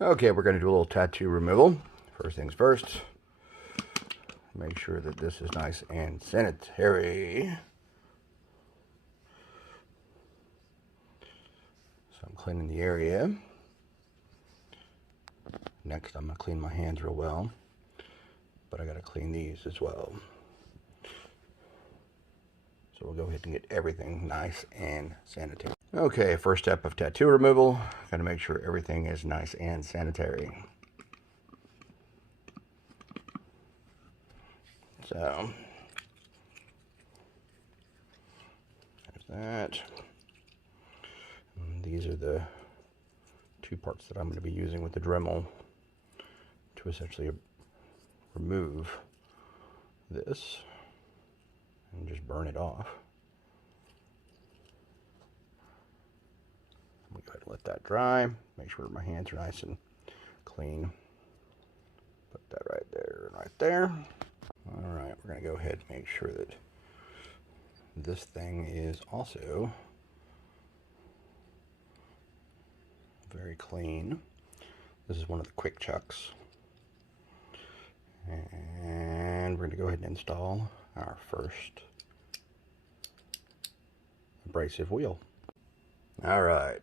Okay, we're going to do a little tattoo removal. First things first, make sure that this is nice and sanitary. So I'm cleaning the area. Next, I'm going to clean my hands real well, but I got to clean these as well. So we'll go ahead and get everything nice and sanitary. Okay, first step of tattoo removal, got to make sure everything is nice and sanitary. So, there's that. And these are the two parts that I'm going to be using with the Dremel to essentially remove this and just burn it off. I'm going to go ahead and let that dry. Make sure my hands are nice and clean. Put that right there and right there. Alright, we're going to go ahead and make sure that this thing is also very clean. This is one of the quick chucks. And we're going to go ahead and install our first abrasive wheel. Alright.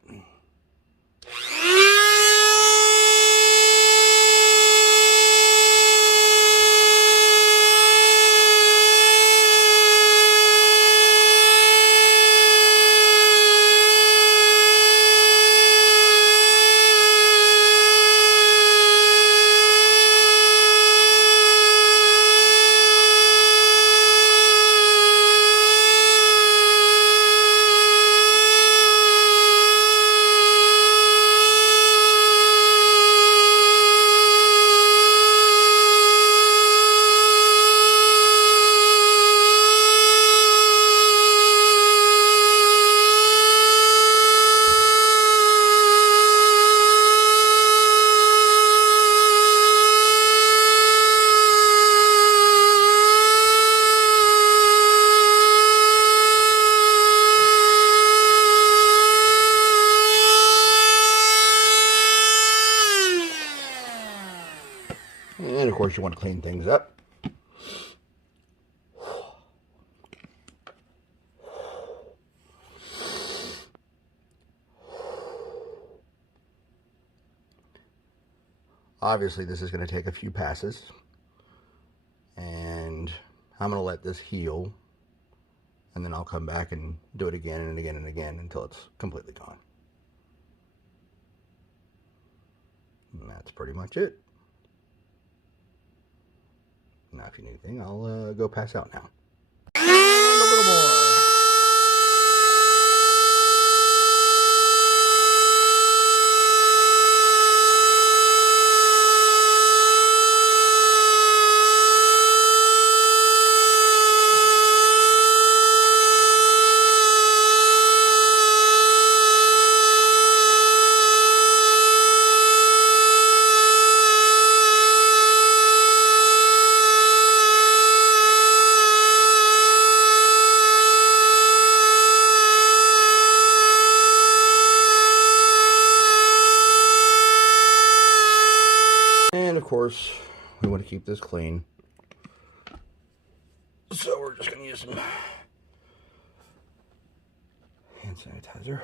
And of course you want to clean things up. Obviously this is going to take a few passes, and I'm going to let this heal, and then I'll come back and do it again and again and again until it's completely gone. And that's pretty much it. Now if you need anything, I'll go pass out now. And a little more. And of course, we want to keep this clean. So we're just going to use some hand sanitizer.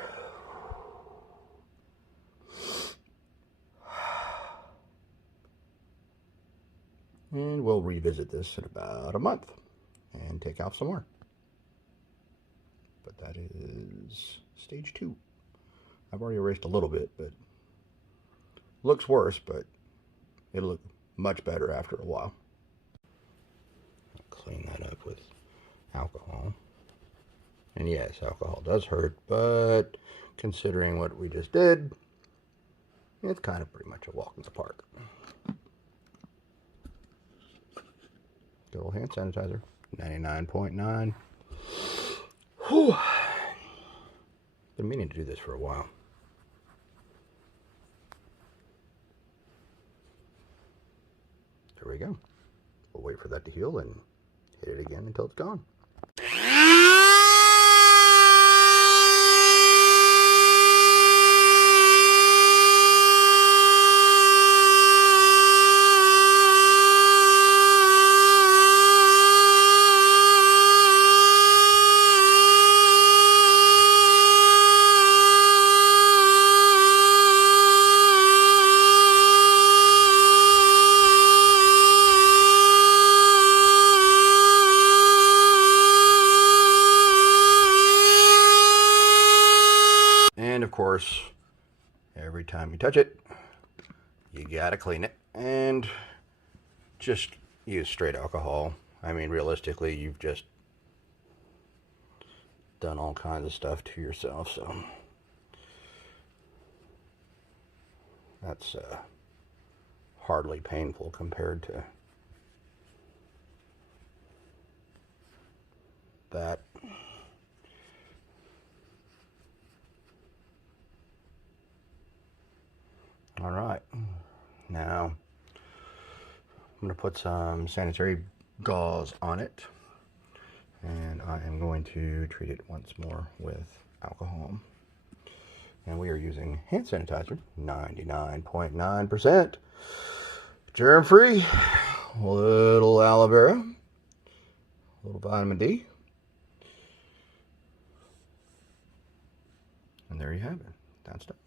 And we'll revisit this in about a month and take off some more. But that is stage 2. I've already erased a little bit, but looks worse, but it'll look much better after a while. Clean that up with alcohol. And yes, alcohol does hurt, but considering what we just did, it's kind of pretty much a walk in the park. Good old hand sanitizer, 99.9. Whew. Been meaning to do this for a while. There we go. We'll wait for that to heal and hit it again until it's gone. course, every time you touch it, you gotta clean it. And just use straight alcohol. I mean, realistically, you've just done all kinds of stuff to yourself, so that's hardly painful compared to that. All right, now I'm going to put some sanitary gauze on it, and I am going to treat it once more with alcohol. And we are using hand sanitizer, 99.9% germ-free, a little aloe vera, a little vitamin D, and there you have it. That's done.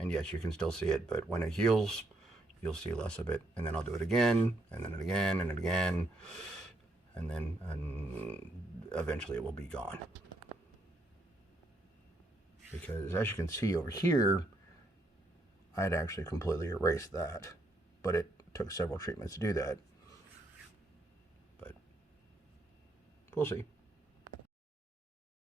And yes, you can still see it, but when it heals, you'll see less of it. And then I'll do it again, and then again, and again, and then eventually it will be gone. Because as you can see over here, I had actually completely erased that, but it took several treatments to do that. But we'll see.